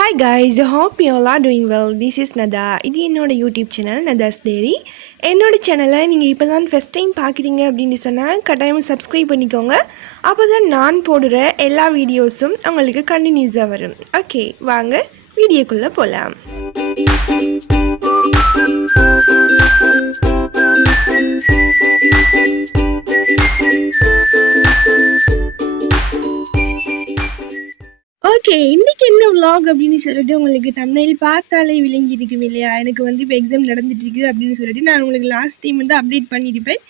Hi guys, I hope you all are doing well. This is Nada. இது என்னோட YouTube channel நதாஸ் டேரி. என்னோட சேனலை நீங்கள் இப்போ தான் ஃபஸ்ட் டைம் பார்க்குறீங்க அப்படின்னு சொன்னால் கட்டாயமாக சப்ஸ்கிரைப் பண்ணிக்கோங்க. அப்போ தான் நான் போடுற எல்லா வீடியோஸும் உங்களுக்கு கண்டினியூஸாக வரும். ஓகே, வாங்க வீடியோக்குள்ளே போகலாம். ஓகே, இன்றைக்கி என்ன vlog அப்படின்னு சொல்லிட்டு உங்களுக்கு தம்ப்நெயில் பார்த்தாலே விளங்கி இருக்கும் இல்லையா? எனக்கு வந்து இப்போ எக்ஸாம் நடந்துட்டுருக்கு அப்படின்னு சொல்லிட்டு நான் உங்களுக்கு லாஸ்ட் டைம் வந்து அப்டேட் பண்ணியிருப்பேன்.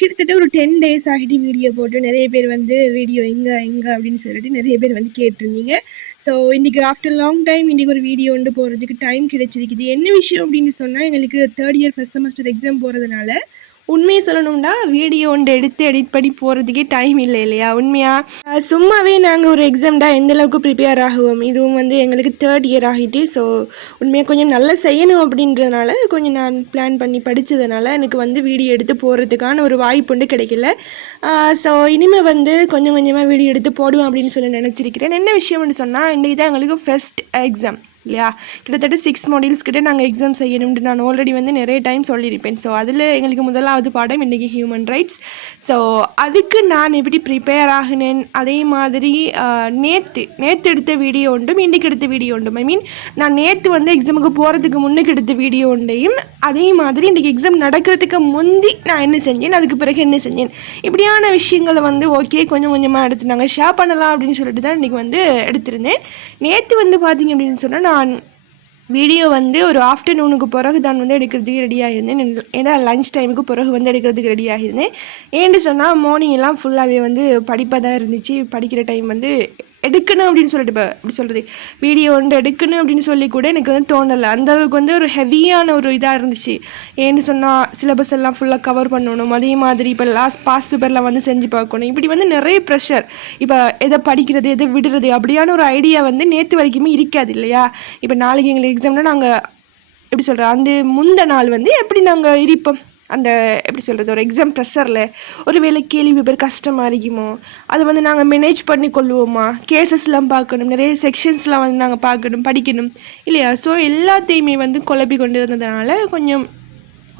கிட்டத்தட்ட ஒரு 10 days ஆகிட்டு வீடியோ போட்டு நிறைய பேர் வந்து வீடியோ எங்கே அப்படின்னு சொல்லிட்டு நிறைய பேர் வந்து கேட்டிருந்தீங்க. ஸோ இன்றைக்கி ஆஃப்டர் லாங் டைம் இன்றைக்கி ஒரு வீடியோ வந்து போகிறதுக்கு டைம் கிடைச்சிருக்குது. என்ன விஷயம் அப்படின்னு சொன்னால், எங்களுக்கு 3rd year first semester exam போகிறதுனால உண்மையை சொல்லணும்னா வீடியோ ஒன்று எடுத்து எடிட் பண்ணி போகிறதுக்கே டைம் இல்லை இல்லையா? உண்மையாக சும்மாவே நாங்கள் ஒரு எக்ஸாம்டா எந்தளவுக்கு ப்ரிப்பேர் ஆகுவோம். இதுவும் வந்து எங்களுக்கு 3rd year ஆகிட்டு. ஸோ உண்மையாக கொஞ்சம் நல்லா செய்யணும் அப்படின்றதுனால கொஞ்சம் நான் பிளான் பண்ணி படித்ததுனால எனக்கு வந்து வீடியோ எடுத்து போகிறதுக்கான ஒரு வாய்ப்பு ஒன்று கிடைக்கல. ஸோ இனிமேல் வந்து கொஞ்சம் கொஞ்சமாக வீடியோ எடுத்து போடுவோம் அப்படின்னு சொல்லி நினச்சிருக்கிறேன். என்ன விஷயம்னு சொன்னால், இன்றைக்கி தான் எங்களுக்கு ஃபஸ்ட் எக்ஸாம் இல்லையா? கிட்டத்தட்ட 6 modules கிட்டே நாங்கள் எக்ஸாம் செய்யணும்னு நான் ஆல்ரெடி வந்து நிறைய டைம் சொல்லியிருப்பேன். ஸோ அதில் எங்களுக்கு முதலாவது பாடம் இன்றைக்கி ஹியூமன் ரைட்ஸ். ஸோ அதுக்கு நான் எப்படி ப்ரிப்பேர் ஆகினேன், அதே மாதிரி நேற்று எடுத்த வீடியோ உண்டும் இன்றைக்கி எடுத்த வீடியோ உண்டும். நான் நேற்று வந்து எக்ஸாமுக்கு போகிறதுக்கு முன்னுக்கு எடுத்த வீடியோ உண்டையும், அதே மாதிரி இன்றைக்கி எக்ஸாம் நடக்கிறதுக்கு முந்தி நான் என்ன செஞ்சேன், அதுக்கு பிறகு என்ன செஞ்சேன், இப்படியான விஷயங்களை வந்து ஓகே கொஞ்சம் கொஞ்சமாக எடுத்து நாங்கள் ஷேர் பண்ணலாம் அப்படின்னு சொல்லிட்டு தான் இன்றைக்கி வந்து எடுத்திருந்தேன். நேற்று வந்து பார்த்திங்க அப்படின்னு சொன்னால், நான் வீடியோ வந்து ஒரு ஆஃப்டர்நூனுக்கு பிறகு தான் வந்து எடுக்கிறதுக்கு ரெடியாக இருந்தேன். ஏன்னா லஞ்ச் டைமுக்கு பிறகு வந்து எடுக்கிறதுக்கு ரெடியாக இருந்தேன். ஏன்னு சொன்னால், மார்னிங் எல்லாம் ஃபுல்லாகவே வந்து படிப்பாக தான் இருந்துச்சு. படிக்கிற டைம் வந்து எடுக்கணும் அப்படின்னு சொல்லிட்டு, இப்போ எப்படி சொல்கிறது, வீடியோ வந்து எடுக்கணும் அப்படின்னு சொல்லி கூட எனக்கு வந்து தோணலை. அந்தளவுக்கு வந்து ஒரு ஹெவியான ஒரு இதாக இருந்துச்சு. ஏன்னு சொன்னால், சிலபஸ் எல்லாம் ஃபுல்லாக கவர் பண்ணணும், அதே மாதிரி இப்போ பாஸ் பேப்பரில் வந்து செஞ்சு பார்க்கணும், இப்படி வந்து நிறைய ப்ரெஷர். இப்போ எதை படிக்கிறது எதை விடுறது அப்படியான ஒரு ஐடியா வந்து நேற்று வரைக்குமே இருக்காது இல்லையா? இப்போ நாளைக்கு எங்களுக்கு எக்ஸாம்னால் நாங்கள் எப்படி சொல்கிறோம், அந்த முந்த நாள் வந்து எப்படி நாங்கள் இருப்போம், அந்த எப்படி சொல்கிறது, ஒரு எக்ஸாம் ப்ரெஷரில் ஒரு வேளை கேள்வி பேப்பர் கஷ்டமாக இருக்குமோ, அதை வந்து நாங்கள் மேனேஜ் பண்ணி கொள்வோமா, கேசஸ்லாம் பார்க்கணும், நிறைய செக்ஷன்ஸ்லாம் வந்து நாங்கள் பார்க்கணும், படிக்கணும் இல்லையா? ஸோ எல்லாத்தையுமே வந்து குழப்பி கொண்டு இருந்ததுனால கொஞ்சம்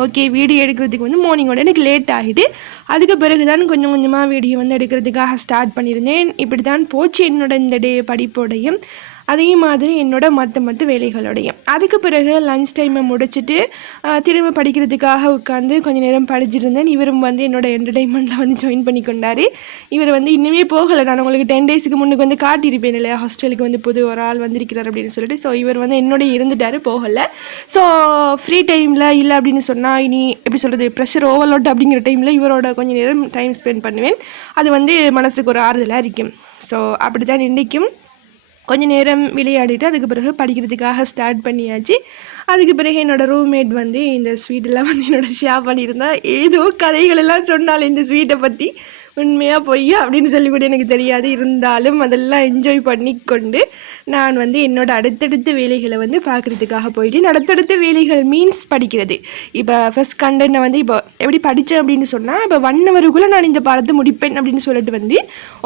ஓகே வீடியோ எடுக்கிறதுக்கு வந்து மார்னிங்கோட எனக்கு லேட் ஆகிட்டு, அதுக்கு பிறகு தான் கொஞ்சம் கொஞ்சமாக வீடியோ வந்து எடுக்கிறதுக்காக ஸ்டார்ட் பண்ணியிருந்தேன். இப்படி தான் போச்சு என்னோட இந்த டே படிப்போடையும், அதே மாதிரி என்னோட மற்ற வேலைகளோடையும். அதுக்கு பிறகு லஞ்ச் டைமை முடிச்சுட்டு திரும்ப படிக்கிறதுக்காக உட்காந்து கொஞ்சம் நேரம் படிச்சிருந்தேன். இவரும் வந்து என்னோட என்டர்டெயின்மெண்ட்டில் வந்து ஜாயின் பண்ணி கொண்டார். இவர் வந்து இன்னுமே போகலை. நான் உங்களுக்கு 10 days முன்னுக்கு வந்து காட்டியிருப்பேன் இல்லையா, ஹாஸ்டலுக்கு வந்து புது ஒரு ஆள் வந்திருக்கிறார் அப்படின்னு சொல்லிட்டு. ஸோ இவர் வந்து என்னோட இருந்துட்டார், போகலை. ஸோ ஃப்ரீ டைமில் இல்லை அப்படின்னு சொன்னால், இனி எப்படி சொல்கிறது, ப்ரெஷர் ஓவர்லோட் அப்படிங்கிற டைமில் இவரோட கொஞ்சம் நேரம் டைம் ஸ்பெண்ட் பண்ணுவேன். அது வந்து மனசுக்கு ஒரு ஆறுதலாக இருக்கும். ஸோ அப்படி தான் இன்றைக்கும் கொஞ்சம் நேரம் விளையாடிட்டு அதுக்கு பிறகு படிக்கிறதுக்காக ஸ்டார்ட் பண்ணியாச்சு. அதுக்கு பிறகு என்னோடய ரூம்மேட் வந்து இந்த ஸ்வீட்டெல்லாம் வந்து என்னோட ஷேர் பண்ணியிருந்தா. ஏதோ கதைகளெல்லாம் சொன்னாலும் இந்த ஸ்வீட்டை பற்றி, உண்மையாக பொய்யா அப்படின்னு சொல்லி கூட எனக்கு தெரியாது. இருந்தாலும் அதெல்லாம் என்ஜாய் பண்ணி கொண்டு நான் வந்து என்னோட அடுத்தடுத்த வேலைகளை வந்து பார்க்குறதுக்காக போயிட்டு, அடுத்தடுத்த வேலைகள் மீன்ஸ் படிக்கிறது. இப்போ ஃபஸ்ட் கண்டென்ட்டை வந்து இப்போ எப்படி படித்தேன் அப்படின்னு சொன்னால், இப்போ 1 hourக்குள்ளே நான் இந்த பாடத்தை முடிப்பேன் அப்படின்னு சொல்லிட்டு வந்து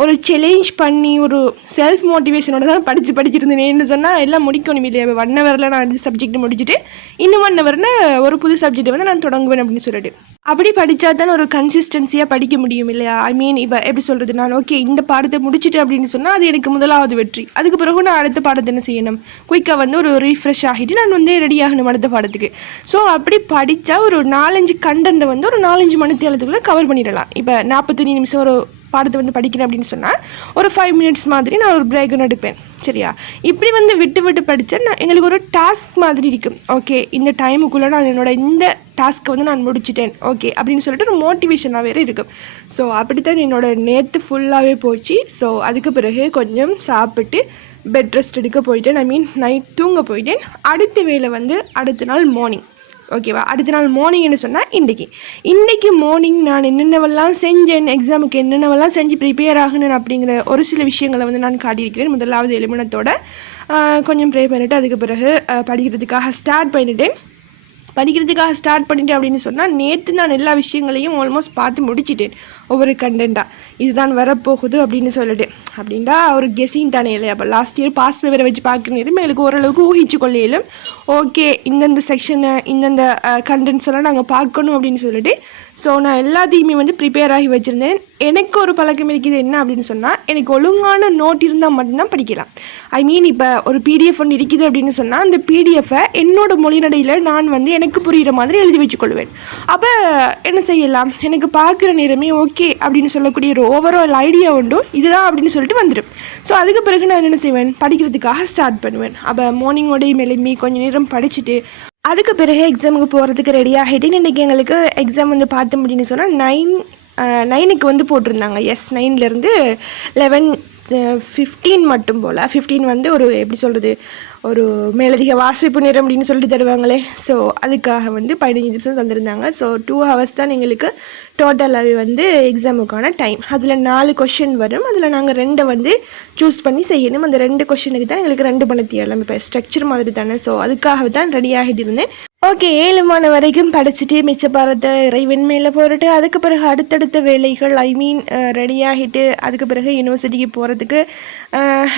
ஒரு சேலஞ்ச் பண்ணி ஒரு செல்ஃப் மோட்டிவேஷனோட தான் படிச்சிருந்தேன்னு சொன்னால், எல்லாம் முடிக்கணும் இல்லையா? இப்போ 1 hourல நான் இந்த சப்ஜெக்ட் முடிச்சுட்டு இன்னும் 1 hourனா ஒரு புது சப்ஜெக்டை வந்து நான் தொடங்குவேன் அப்படின்னு சொல்லிட்டு, அப்படி படித்தா தான் ஒரு கன்சிஸ்டன்சியாக படிக்க முடியும் இல்லையா? இப்போ எப்படி சொல்கிறது, நான் ஓகே இந்த பாடத்தை முடிச்சுட்டு அப்படின்னு சொன்னால் அது எனக்கு முதலாவது வெற்றி. அதுக்கு பிறகு நான் அடுத்த பாடத்தை என்ன செய்யணும், குயிக்காக வந்து ஒரு ரீஃப்ரெஷ் ஆகிட்டு நான் வந்து ரெடி ஆகணும் அடுத்த பாடத்துக்கு. ஸோ அப்படி படித்தா ஒரு 4-5 கண்டென்ட்டை வந்து ஒரு 4-5 மணித்தேரத்துக்குள்ளே கவர் பண்ணிடலாம். இப்போ 45 நிமிஷம் ஒரு பாடத்தை வந்து படிக்கிறேன் அப்படின்னு சொன்னால் ஒரு 5 minutes மாதிரி நான் ஒரு பிரேக் ஒன்று எடுப்பேன், சரியா? இப்படி வந்து விட்டு படித்தா எங்களுக்கு ஒரு டாஸ்க் மாதிரி இருக்கும். ஓகே இந்த டைமுக்குள்ளே நான் என்னோட இந்த டாஸ்க்கை வந்து நான் முடிச்சிட்டேன் ஓகே அப்படின்னு சொல்லிட்டு ஒரு மோட்டிவேஷனாக வேறு இருக்கும். ஸோ அப்படித்தான் என்னோடய நேற்று ஃபுல்லாகவே போச்சு. ஸோ அதுக்கு பிறகு கொஞ்சம் சாப்பிட்டு பெட் ரெஸ்ட் எடுக்க போயிட்டேன். நைட் தூங்க போயிட்டேன். அடுத்த வேலை வந்து அடுத்த நாள் மார்னிங், ஓகேவா? அடுத்த நாள் மார்னிங்னு சொன்னால் இன்றைக்கி மார்னிங் நான் என்னென்னவெல்லாம் செஞ்சேன், எக்ஸாமுக்கு என்னென்னவெல்லாம் செஞ்சு ப்ரிப்பேர் ஆகணும் அப்படிங்கிற ஒரு சில விஷயங்களை வந்து நான் காட்டியிருக்கிறேன். முதலாவது எலிமெண்டத்தோட கொஞ்சம் ப்ரே பண்ணிவிட்டு அதுக்கு பிறகு படிக்கிறதுக்காக ஸ்டார்ட் பண்ணிட்டேன். படிக்கிறதுக்காக ஸ்டார்ட் பண்ணிட்டேன் அப்படின்னு சொன்னால் நேற்று நான் எல்லா விஷயங்களையும் ஆல்மோஸ்ட் பார்த்து முடிச்சிட்டேன் ஒவ்வொரு கண்டென்ட்டாக இதுதான் வரப்போகுது அப்படின்னு சொல்லிட்டு அப்படின்டா ஒரு கெஸிங் தானே இல்லையா. அப்போ லாஸ்ட் இயர் பாஸ் பேப்பரை வச்சு பார்க்குற நேரம் எங்களுக்கு ஓரளவுக்கு ஊகிச்சு கொள்ளையிலும் ஓகே இந்தந்த செக்ஷனை இந்தந்த கண்டென்ட்ஸ் எல்லாம் நாங்கள் பார்க்கணும் அப்படின்னு சொல்லிட்டு ஸோ நான் எல்லாத்தையுமே வந்து ப்ரிப்பேர் ஆகி வச்சுருந்தேன். எனக்கு ஒரு பழக்கம் இருக்குது என்ன அப்படின்னு சொன்னால் எனக்கு ஒழுங்கான நோட் இருந்தால் மட்டும்தான் படிக்கலாம். ஐ மீன் இப்போ ஒரு பிடிஎஃப் ஒன்று இருக்குது அப்படின்னு சொன்னால் அந்த பிடிஎஃபை என்னோட மொழிநடையில் நான் வந்து எனக்கு புரிகிற மாதிரி எழுதி வச்சுக்கொள்வேன். அப்போ என்ன செய்யலாம், எனக்கு பார்க்குற நேரமே ஓகே அப்படின்னு சொல்லக்கூடிய ஒரு ஓவரால் ஐடியா உண்டு இதுதான் அப்படின்னு சொல்லிட்டு வந்துடும். ஸோ அதுக்கு பிறகு நான் என்ன செய்வேன், படிக்கிறதுக்காக ஸ்டார்ட் பண்ணுவேன். அப்போ மார்னிங்கோடையும் எழுப்பி கொஞ்சம் நேரம் படிச்சுட்டு அதுக்கு பிறகு எக்ஸாமுக்கு போகிறதுக்கு ரெடி ஆகிட்டு இன்றைக்கி எங்களுக்கு எக்ஸாம் வந்து பார்த்தோம் அப்படின்னு சொன்னால் 9க்கு வந்து போட்டிருந்தாங்க. எஸ் 9லேருந்து 11-15 மட்டும் போல் 15 வந்து ஒரு எப்படி சொல்கிறது ஒரு மேலதிக வாசிப்பு நேரம் அப்படின்னு சொல்லிட்டு தருவாங்களே. ஸோ அதுக்காக வந்து 15 நிமிஷம் தந்திருந்தாங்க. ஸோ 2 ஹவர்ஸ் தான் எங்களுக்கு டோட்டலாகவே வந்து எக்ஸாமுக்கான டைம். அதில் 4 கொஷின் வரும். அதில் நாங்கள் 2 வந்து சூஸ் பண்ணி செய்யணும். அந்த 2 கொஷினுக்கு தான் எங்களுக்கு 2 பண்ணத்தியெல்லாம் இப்போ ஸ்ட்ரக்சர் மாதிரி தானே. ஸோ அதுக்காக தான் ரெடி ஆகிட்டு இருந்தேன். ஓகே 7 மணி வரைக்கும் படிச்சுட்டு மிச்ச பாரத்தை இறைவன் மேலே போட்டுட்டு அதுக்கு பிறகு அடுத்தடுத்த வேலைகள் ஐ மீன் ரெடி ஆகிட்டு அதுக்கு பிறகு யூனிவர்சிட்டிக்கு போகிறதுக்கு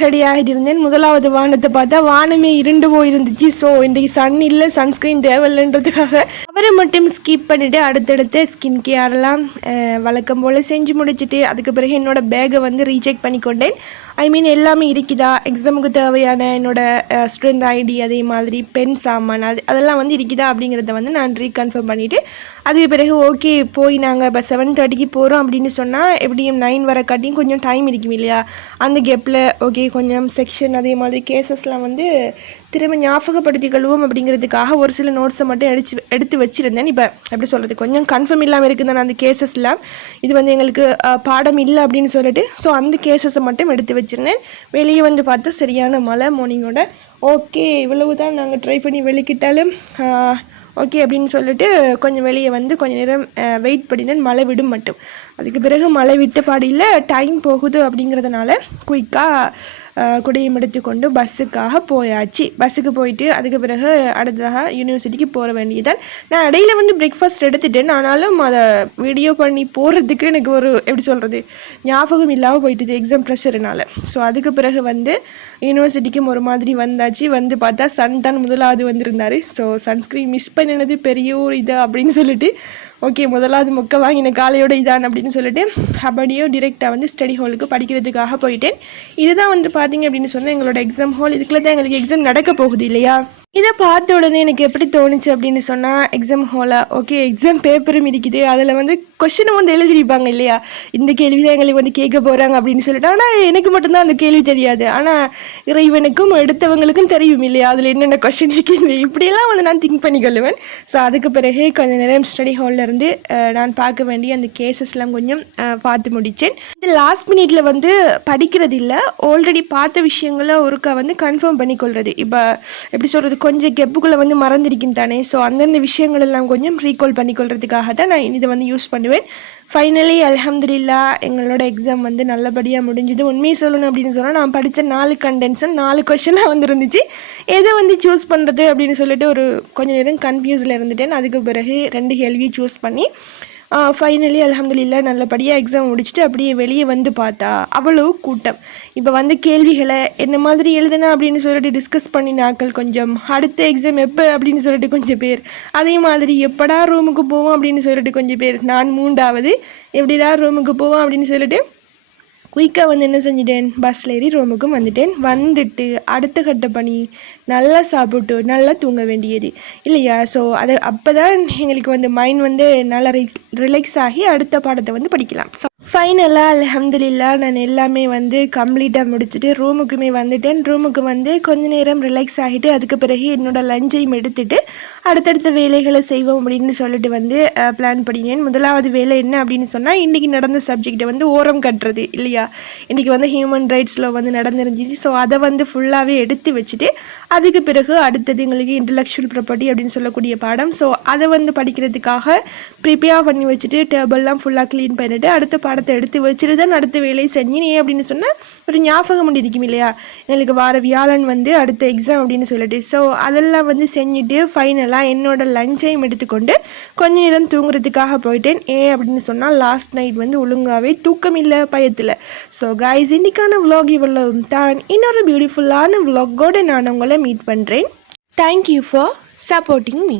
ரெடி ஆகிட்டு இருந்தேன். முதலாவது வானத்தை பார்த்தா வானமே இருண்டு போயிருந்துச்சு. ஸோ இன்றைக்கு சன் இல்லை சன்ஸ்க்ரீன் தேவையில்லைன்றதுக்காக அவரை மட்டும் ஸ்கிப் பண்ணிவிட்டு அடுத்தடுத்து ஸ்கின் கேர்லாம் வழக்கம் போல் செஞ்சு முடிச்சுட்டு அதுக்கு பிறகு என்னோடய பேக்கை வந்து ரீசெக் பண்ணிக்கொண்டேன். ஐ மீன் எல்லாமே இருக்குதா, எக்ஸாமுக்கு தேவையான என்னோடய ஸ்டூடெண்ட் ஐடி அதே மாதிரி பென் சாமான் அதெல்லாம் வந்து இருக்குதா அப்படிங்கிறத வந்து நான் ரீகன்ஃபார்ம் பண்ணிவிட்டு அதுக்கு பிறகு ஓகே போய் நாங்கள் இப்போ 7:30க்கு போகிறோம் அப்படின்னு சொன்னால் எப்படியும் 9 வர காட்டியும் கொஞ்சம் டைம் இருக்கும் இல்லையா. அந்த கேப்பில் ஓகே கொஞ்சம் செக்ஷன் அதே மாதிரி கேசஸ்லாம் வந்து திரும்ப ஞாபகப்படுத்தி கொள்வோம் அப்படிங்கிறதுக்காக ஒரு சில நோட்ஸை மட்டும் எடுத்து வச்சுருந்தேன். இப்போ எப்படி சொல்கிறது கொஞ்சம் கன்ஃபார்ம் இல்லாமல் இருக்குது தானே அந்த கேசஸ்லாம். இது வந்து எங்களுக்கு பாடம் இல்லை அப்படின்னு சொல்லிட்டு ஸோ அந்த கேசஸை மட்டும் எடுத்து வச்சுருந்தேன். வெளியே வந்து பார்த்தா சரியான மழை மார்னிங்கோட. ஓகே இவ்வளவு தான் நாங்கள் ட்ரை பண்ணி வெளிக்கிட்டாலும் ஓகே அப்படின்னு சொல்லிட்டு கொஞ்சம் வெளியே வந்து கொஞ்சம் நேரம் வெயிட் பண்ணினேன் மழை விடும் மட்டும். அதுக்கு பிறகு மழை விட்ட பாடியில் டைம் போகுது அப்படிங்கிறதுனால குயிக்காக குடையும் எடுத்துக்கொண்டு பஸ்ஸுக்காக போயாச்சு. பஸ்ஸுக்கு போயிட்டு அதுக்கு பிறகு அடுத்ததாக யூனிவர்சிட்டிக்கு போக வேண்டியதான். நான் இடையில வந்து பிரேக்ஃபாஸ்ட் எடுத்துட்டேன். ஆனாலும் அதை வீடியோ பண்ணி போகிறதுக்கு எனக்கு ஒரு எப்படி சொல்கிறது ஞாபகம் இல்லாமல் போயிட்டுது எக்ஸாம் ப்ரெஷர்னால. ஸோ அதுக்கு பிறகு வந்து யூனிவர்சிட்டிக்கும் ஒரு மாதிரி வந்தாச்சு. வந்து பார்த்தா சன் தான் முதலாவது வந்திருந்தார். ஸோ சன்ஸ்க்ரீன் மிஸ் பண்ணினது பெரிய ஒரு இது அப்படின்னு சொல்லிட்டு ஓகே முதலாவது மொக்க வாங்கின காலையோட இதான் அப்படின்னு சொல்லிட்டு அப்படியோ டிரெக்டாக வந்து ஸ்டடி ஹாலுக்கு படிக்கிறதுக்காக போயிட்டேன். இதுதான் வந்து பார்த்தீங்க அப்படின்னு சொன்னால் எங்களோட எக்ஸாம் ஹால். இதுக்குள்ளே தான் எங்களுக்கு எக்ஸாம் நடக்க போகுது இல்லையா. இதை பார்த்த உடனே எனக்கு எப்படி தோணுச்சு அப்படின்னு சொன்னால் எக்ஸாம் ஹாலாக ஓகே எக்ஸாம் பேப்பரும் இருக்குது. அதில் வந்து கொஷினை வந்து எழுதிருப்பாங்க இல்லையா, இந்த கேள்வி தான் எங்களுக்கு வந்து கேட்க போகிறாங்க அப்படின்னு சொல்லிட்டு. ஆனால் எனக்கு மட்டும்தான் அந்த கேள்வி தெரியாது. ஆனால் இறைவனுக்கும் எடுத்தவங்களுக்கும் தெரியும் இல்லையா அதில் என்னென்ன கொஷின் இருக்குது. இப்படியெல்லாம் வந்து நான் திங்க் பண்ணிக்கொள்ளுவேன். ஸோ அதுக்கு பிறகு கொஞ்சம் நேரம் ஸ்டடி ஹாலில் இருந்து நான் பார்க்க வேண்டிய அந்த கேசஸ்லாம் கொஞ்சம் பார்த்து முடித்தேன். இந்த லாஸ்ட் மினிட்ல வந்து படிக்கிறது இல்லை, ஆல்ரெடி பார்த்த விஷயங்களை ஒருக்கா வந்து கன்ஃபார்ம் பண்ணிக்கொள்வது. இப்போ எப்படி சொல்கிறது கொஞ்சம் கெப்புக்குள்ளே வந்து மறந்துருக்கும் தானே. ஸோ அந்தந்த விஷயங்கள் எல்லாம் கொஞ்சம் ரீகால் பண்ணிக்கொள்றதுக்காக தான் நான் இதை வந்து யூஸ் பண்ணுவேன். ஃபைனலி அல்ஹம்துலில்லாஹ் எங்களோட எக்ஸாம் வந்து நல்லபடியாக முடிஞ்சுது. உண்மையை சொல்லணும் அப்படின்னு சொன்னால் நான் படித்த 4 கண்டென்ட்ஸும் 4 கொஷனாக வந்துருந்துச்சு. எதை வந்து சூஸ் பண்ணுறது அப்படின்னு சொல்லிட்டு ஒரு கொஞ்சம் நேரம் கன்ஃபியூஸில் இருந்துட்டேன். அதுக்கு பிறகு 2 கேள்வியை சூஸ் பண்ணி ஃபைனலி அல்ஹம்துலில்லாஹ் நல்லபடியாக எக்ஸாம் முடிச்சுட்டு அப்படியே வெளியே வந்து பார்த்தா அவ்வளோ கூட்டம். இப்போ வந்து கேள்விகளை என்ன மாதிரி எழுதுனா அப்படின்னு சொல்லிட்டு டிஸ்கஸ் பண்ணினாக்கள் கொஞ்சம், அடுத்த எக்ஸாம் எப்போ அப்படின்னு சொல்லிட்டு கொஞ்சம் பேர், அதே மாதிரி எப்படா ரூமுக்கு போவோம் அப்படின்னு சொல்லிட்டு கொஞ்சம் பேர், நான் 3வது எப்படிடா ரூமுக்கு போவோம் அப்படின்னு சொல்லிட்டு குயிக்காக வந்து என்ன செஞ்சிட்டேன் பஸ்ஸில் ஏறி ரூமுக்கும் வந்துட்டேன். வந்துட்டு அடுத்த கட்ட பணி நல்லா சாப்பிட்டு நல்லா தூங்க வேண்டியது இல்லையா. ஸோ அது அப்போ தான் எங்களுக்கு வந்து மைண்ட் வந்து நல்லா ரிலாக்ஸ் ஆகி அடுத்த பாடத்தை வந்து படிக்கலாம். ஸோ ஃபைனலாக அல்ஹம்துலில்லாஹ் நான் எல்லாமே வந்து கம்ப்ளீட்டாக முடிச்சுட்டு ரூமுக்குமே வந்துட்டேன். ரூமுக்கு வந்து கொஞ்ச நேரம் ரிலாக்ஸ் ஆகிட்டு அதுக்கு பிறகு என்னோடய லஞ்சையும் எடுத்துகிட்டு அடுத்தடுத்த வேலைகளை செய்வோம் அப்படின்னு சொல்லிட்டு வந்து பிளான் பண்ணினேன். முதலாவது வேலை என்ன அப்படின்னு சொன்னால் இன்றைக்கி நடந்த சப்ஜெக்டை வந்து ஓரம் கட்டுறது இல்லையா. இன்றைக்கி வந்து ஹியூமன் ரைட்ஸில் வந்து நடந்துருந்துச்சு. ஸோ அதை வந்து ஃபுல்லாகவே எடுத்து வச்சுட்டு அதுக்கு பிறகு அடுத்தது எங்களுக்கு இன்டலெக்சுவல் ப்ராப்பர்ட்டி அப்படின்னு சொல்லக்கூடிய பாடம். ஸோ அதை வந்து படிக்கிறதுக்காக ப்ரிப்பேர் பண்ணி வச்சுட்டு டேபிள்லாம் ஃபுல்லாக க்ளீன் பண்ணிவிட்டு அடுத்த பாடத்தை எடுத்து வச்சுட்டு தான் அடுத்த வேலையை செஞ்சினே அப்படின்னு சொன்னால் ஒரு ஞாபகம் ஒன்று இருக்கும் இல்லையா, எங்களுக்கு வார வியாழன் வந்து அடுத்த எக்ஸாம் அப்படின்னு சொல்லிட்டு. ஸோ அதெல்லாம் வந்து செஞ்சுட்டு ஃபைனலாக என்னோடய லஞ்சையும் எடுத்துக்கொண்டு கொஞ்ச நேரம் தூங்குறதுக்காக போயிட்டேன். அப்படின்னு சொன்னால் லாஸ்ட் நைட் வந்து ஒழுங்காகவே தூக்கம் இல்லை பயத்தில். ஸோ கைஸ், இன்றைக்கான vlog இவ்வளவு தான். இன்னொரு பியூட்டிஃபுல்லான vlog-ஓட நான் உங்களை மீட் பண்ணுறேன். Thank you for supporting me.